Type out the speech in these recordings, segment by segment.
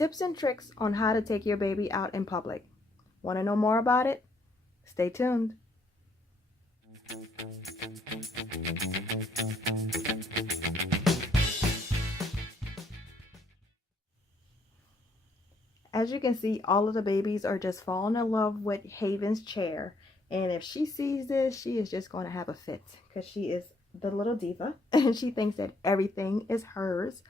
Tips and tricks on how to take your baby out in public. Want to know more about it? Stay tuned. As you can see, all of the babies are just falling in love with Haven's chair. And if she sees this, she is just going to have a fit because she is the little diva and she thinks that everything is hers.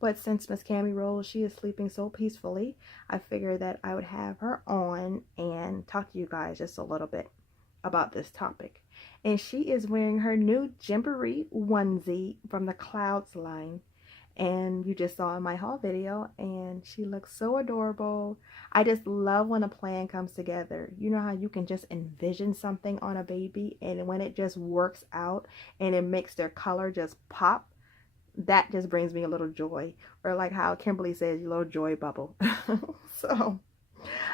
But since Miss Cammy Rose, she is sleeping so peacefully, I figured that I would have her on and talk to you guys just a little bit about this topic. And she is wearing her new Gymboree onesie from the Clouds line. And you just saw in my haul video, and she looks so adorable. I just love when a plan comes together. You know how you can just envision something on a baby, and when it just works out and it makes their color just pop, that just brings me a little joy. Or like how Kimberly says, your little joy bubble. So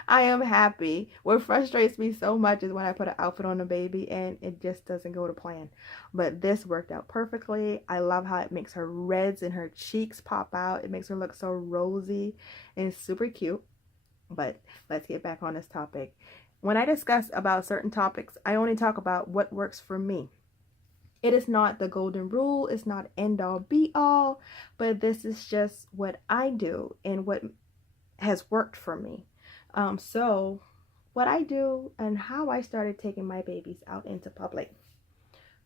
I am happy. What frustrates me so much is when I put an outfit on a baby and it just doesn't go to plan. But this worked out perfectly. I love how it makes her reds and her cheeks pop out. It makes her look so rosy and super cute. But let's get back on this topic. When I discuss about certain topics, I only talk about what works for me. It is not the golden rule. It's not end all be all. But this is just what I do and what has worked for me. So what I do and how I started taking my babies out into public.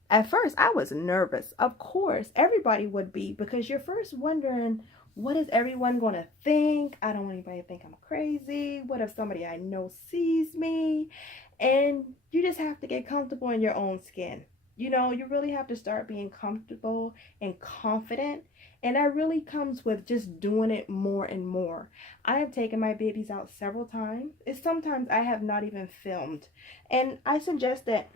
At first, I was nervous. Of course, everybody would be, because you're first wondering, what is everyone going to think? I don't want anybody to think I'm crazy. What if somebody I know sees me? And you just have to get comfortable in your own skin. You know, you really have to start being comfortable and confident. And that really comes with just doing it more and more. I have taken my babies out several times. Sometimes I have not even filmed. And I suggest that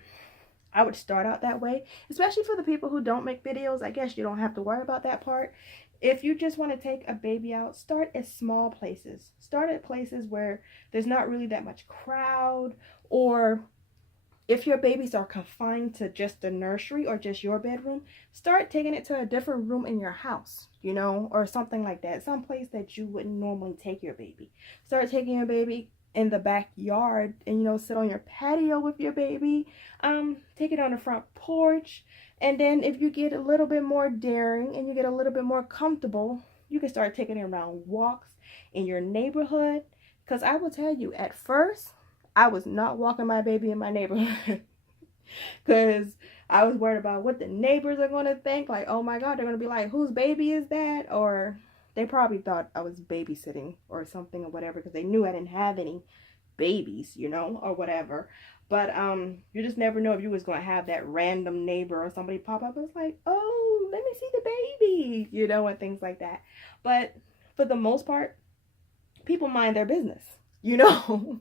I would start out that way, especially for the people who don't make videos. I guess you don't have to worry about that part. If you just want to take a baby out, start at small places. Start at places where there's not really that much crowd, or if your babies are confined to just the nursery or just your bedroom, start taking it to a different room in your house, you know, or something like that. Some place that you wouldn't normally take your baby. Start taking your baby in the backyard and, you know, sit on your patio with your baby. Take it on the front porch. And then if you get a little bit more daring and you get a little bit more comfortable, you can start taking it around walks in your neighborhood. Because I will tell you, at first, I was not walking my baby in my neighborhood because I was worried about what the neighbors are going to think. Like, oh my God, they're going to be like, whose baby is that? Or they probably thought I was babysitting or something or whatever, because they knew I didn't have any babies, you know, or whatever. But you just never know if you was going to have that random neighbor or somebody pop up. It's like, oh, let me see the baby, you know, and things like that. But for the most part, people mind their business, you know.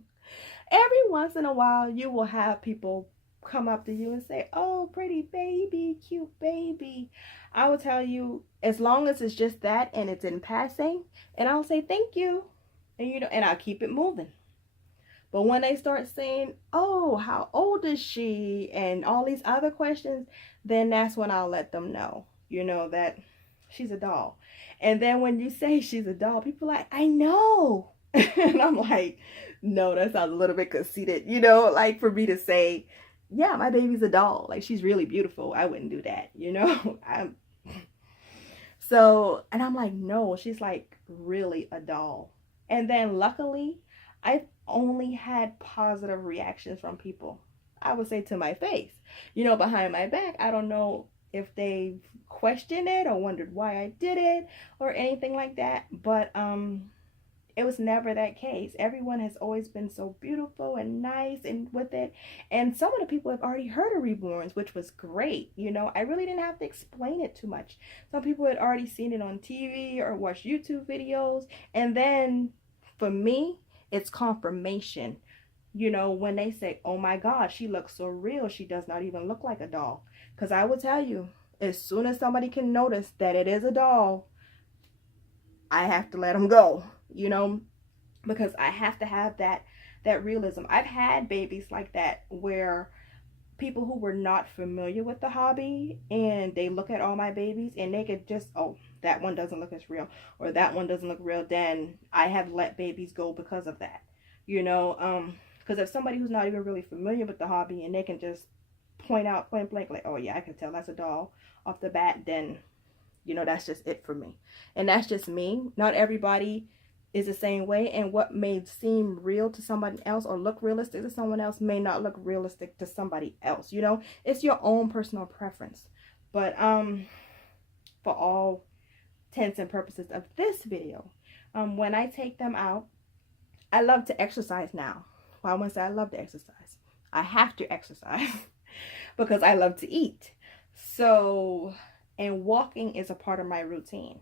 Every once in a while, you will have people come up to you and say, oh, pretty baby, cute baby. I will tell you, as long as it's just that and it's in passing, and I'll say thank you, and you know, and I'll keep it moving. But when they start saying, oh, how old is she, and all these other questions, then that's when I'll let them know, you know, that she's a doll. And then when you say she's a doll, people are like, I know. And I'm like, no, that sounds a little bit conceited, you know, like for me to say, yeah, my baby's a doll, like she's really beautiful. I wouldn't do that, you know. And I'm like, no, she's like really a doll. And then luckily, I've only had positive reactions from people. I would say to my face, you know, behind my back. I don't know if they've questioned it or wondered why I did it or anything like that, but it was never that case. Everyone has always been so beautiful and nice and with it. And some of the people have already heard of Reborns, which was great. You know, I really didn't have to explain it too much. Some people had already seen it on TV or watched YouTube videos. And then for me, it's confirmation. You know, when they say, oh my God, she looks so real. She does not even look like a doll. Because I will tell you, as soon as somebody can notice that it is a doll, I have to let them go, you know, because I have to have that realism. I've had babies like that where people who were not familiar with the hobby and they look at all my babies and they could just, oh, that one doesn't look as real, or that one doesn't look real, then I have let babies go because of that. You know, because if somebody who's not even really familiar with the hobby and they can just point out point blank like, oh yeah, I can tell that's a doll off the bat, then you know, that's just it for me. And that's just me. Not everybody is the same way, and what may seem real to somebody else or look realistic to someone else may not look realistic to somebody else. You know, it's your own personal preference. But for all intents and purposes of this video, when I take them out, I love to exercise now. Well, I wouldn't say I love to exercise. I have to exercise because I love to eat. So, and walking is a part of my routine.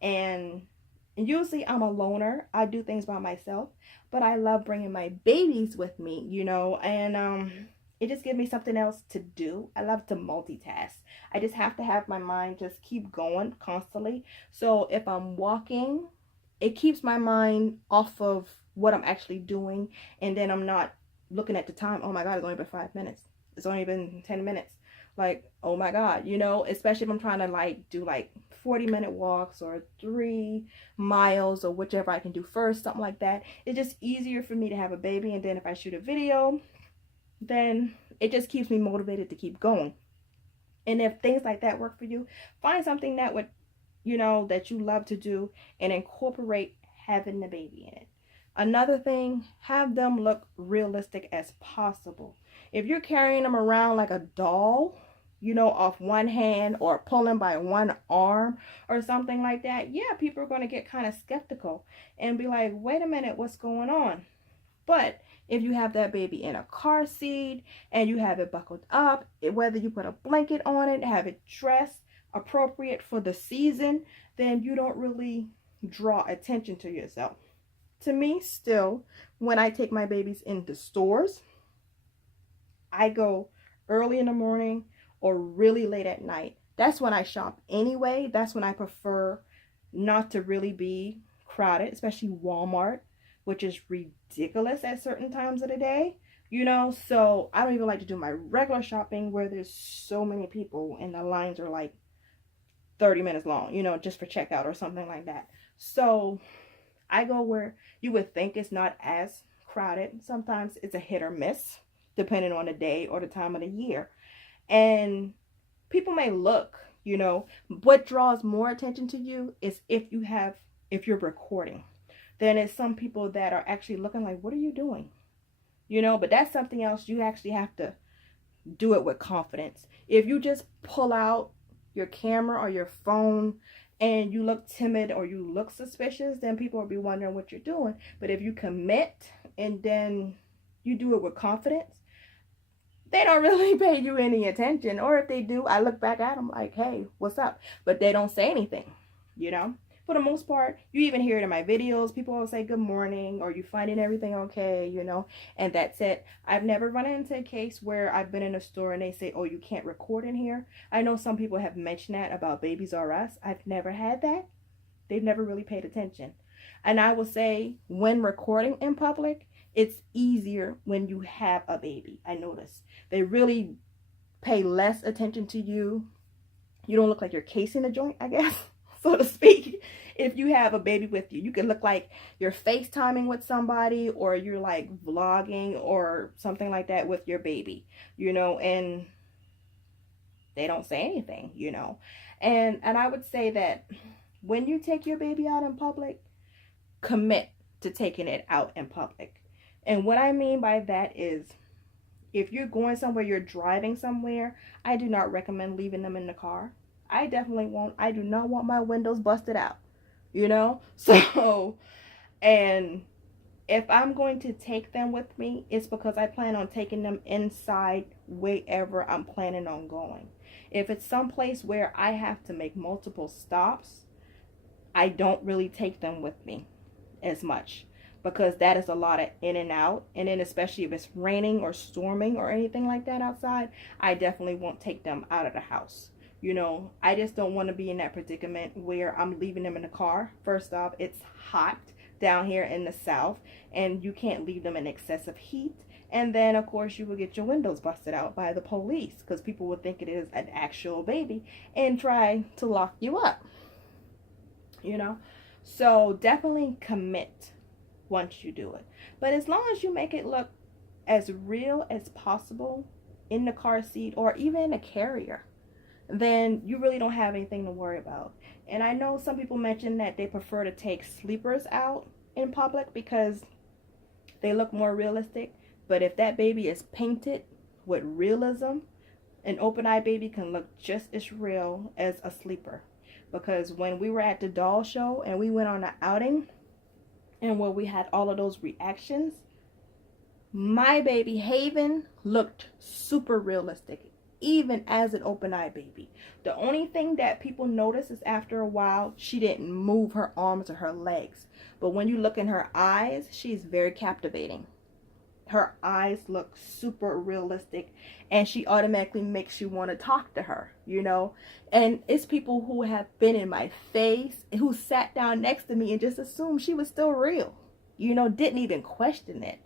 And usually I'm a loner. I do things by myself, but I love bringing my babies with me, you know, and it just gives me something else to do. I love to multitask. I just have to have my mind just keep going constantly. So if I'm walking, it keeps my mind off of what I'm actually doing, and then I'm not looking at the time. Oh my God, it's only been 5 minutes. It's only been 10 minutes. Like, oh my God, you know, especially if I'm trying to like do like 40-minute walks or 3 miles or whichever I can do first, something like that. It's just easier for me to have a baby, and then if I shoot a video, then it just keeps me motivated to keep going. And if things like that work for you, find something that would, you know, that you love to do and incorporate having the baby in it. Another thing, have them look realistic as possible. If you're carrying them around like a doll, you know, off one hand or pulling by one arm or something like that, yeah, people are going to get kind of skeptical and be like, wait a minute, what's going on? But if you have that baby in a car seat and you have it buckled up, whether you put a blanket on it, have it dressed appropriate for the season, then you don't really draw attention to yourself. To me, still, when I take my babies into stores, I go early in the morning or really late at night. That's when I shop anyway. That's when I prefer not to really be crowded, especially Walmart, which is ridiculous at certain times of the day. You know, so I don't even like to do my regular shopping where there's so many people and the lines are like 30 minutes long, you know, just for checkout or something like that. So I go where you would think it's not as crowded. Sometimes it's a hit or miss, depending on the day or the time of the year. And people may look, you know, what draws more attention to you is if you're recording. Then it's some people that are actually looking like, what are you doing? You know, but that's something else. You actually have to do it with confidence. If you just pull out your camera or your phone and you look timid or you look suspicious, then people will be wondering what you're doing. But if you commit and then you do it with confidence, they don't really pay you any attention. Or if they do, I look back at them like, hey, what's up? But they don't say anything, you know. For the most part, you even hear it in my videos. People will say good morning, or you finding everything okay, you know, and that's it. I've never run into a case where I've been in a store and they say, oh, you can't record in here. I know some people have mentioned that about Babies R Us. I've never had that. They've never really paid attention. And I will say, when recording in public, it's easier when you have a baby. I notice they really pay less attention to you. You don't look like you're casing a joint, I guess, so to speak. If you have a baby with you, you can look like you're FaceTiming with somebody, or you're like vlogging or something like that with your baby, you know, and they don't say anything, you know. And I would say that when you take your baby out in public, commit to taking it out in public. And what I mean by that is, if you're going somewhere, you're driving somewhere, I do not recommend leaving them in the car. I do not want my windows busted out, you know? So, and if I'm going to take them with me, it's because I plan on taking them inside wherever I'm planning on going. If it's someplace where I have to make multiple stops, I don't really take them with me as much, because that is a lot of in and out. And then especially if it's raining or storming or anything like that outside, I definitely won't take them out of the house. You know, I just don't want to be in that predicament where I'm leaving them in the car. First off, it's hot down here in the south, and you can't leave them in excessive heat. And then, of course, you will get your windows busted out by the police, because people will think it is an actual baby and try to lock you up. you know. So definitely commit once you do it. But as long as you make it look as real as possible in the car seat or even in a carrier, then you really don't have anything to worry about. And I know some people mention that they prefer to take sleepers out in public because they look more realistic. But if that baby is painted with realism, an open eye baby can look just as real as a sleeper. Because when we were at the doll show and we went on an outing and where we had all of those reactions, my baby Haven looked super realistic, even as an open eye baby. The only thing that people notice is after a while, she didn't move her arms or her legs. But when you look in her eyes, she's very captivating. Her eyes look super realistic, and she automatically makes you want to talk to her, you know. And it's people who have been in my face, who sat down next to me and just assumed she was still real, you know, didn't even question it.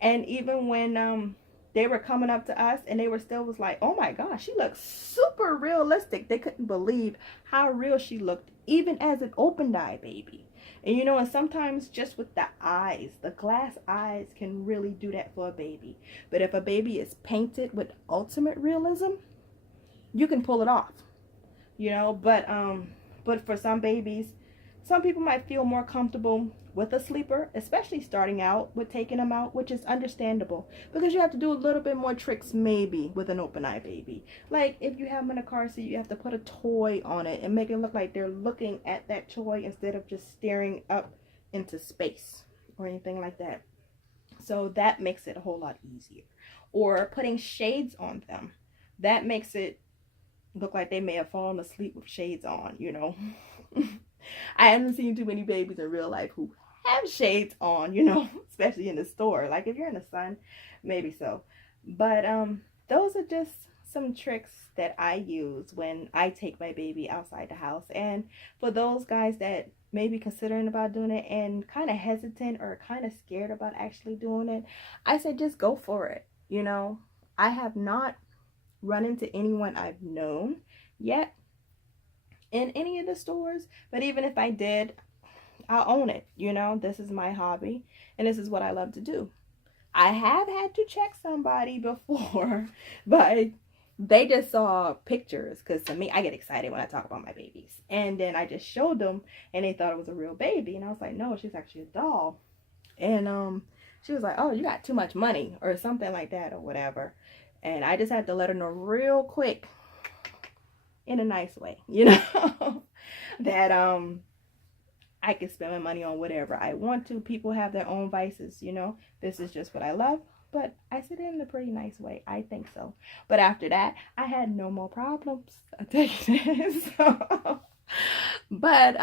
And even when they were coming up to us and they were still was like, oh my gosh, she looks super realistic. They couldn't believe how real she looked, even as an open eye baby. And you know, and sometimes just with the eyes, the glass eyes can really do that for a baby. But if a baby is painted with ultimate realism, you can pull it off, you know. But for some babies, some people might feel more comfortable with a sleeper, especially starting out with taking them out, which is understandable because you have to do a little bit more tricks maybe with an open eye baby. Like if you have them in a car seat, you have to put a toy on it and make it look like they're looking at that toy instead of just staring up into space or anything like that. So that makes it a whole lot easier. Or putting shades on them. That makes it look like they may have fallen asleep with shades on, you know. I haven't seen too many babies in real life who have shades on, you know, especially in the store. Like if you're in the sun, maybe so. But those are just some tricks that I use when I take my baby outside the house. And for those guys that may be considering about doing it and kind of hesitant or kind of scared about actually doing it, I said just go for it. You know, I have not run into anyone I've known yet in any of the stores, but even if I did, I'll own it. You know, this is my hobby and this is what I love to do. I have had to check somebody before, but they just saw pictures because to me, I get excited when I talk about my babies. And then I just showed them and they thought it was a real baby. And I was like, no, she's actually a doll. And she was like, oh, you got too much money or something like that or whatever. And I just had to let her know real quick in a nice way, you know, that I can spend my money on whatever I want to. People have their own vices, you know. This is just what I love, but I said it in a pretty nice way. I think so. But after that, I had no more problems. I tell you this. But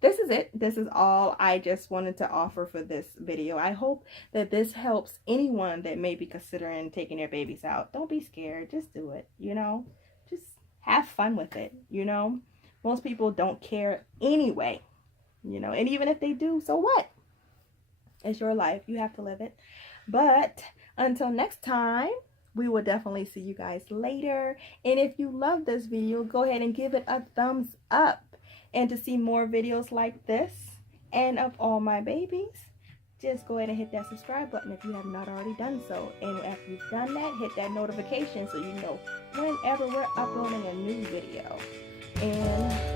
this is it. This is all I just wanted to offer for this video. I hope that this helps anyone that may be considering taking their babies out. Don't be scared. Just do it, you know. Just have fun with it, you know. Most people don't care anyway, you know. And even if they do, so what? It's your life. You have to live it. But until next time, we will definitely see you guys later. And if you love this video, go ahead and give it a thumbs up. And to see more videos like this and of all my babies, just go ahead and hit that subscribe button if you have not already done so. And after you've done that, hit that notification so you know whenever we're uploading a new video. And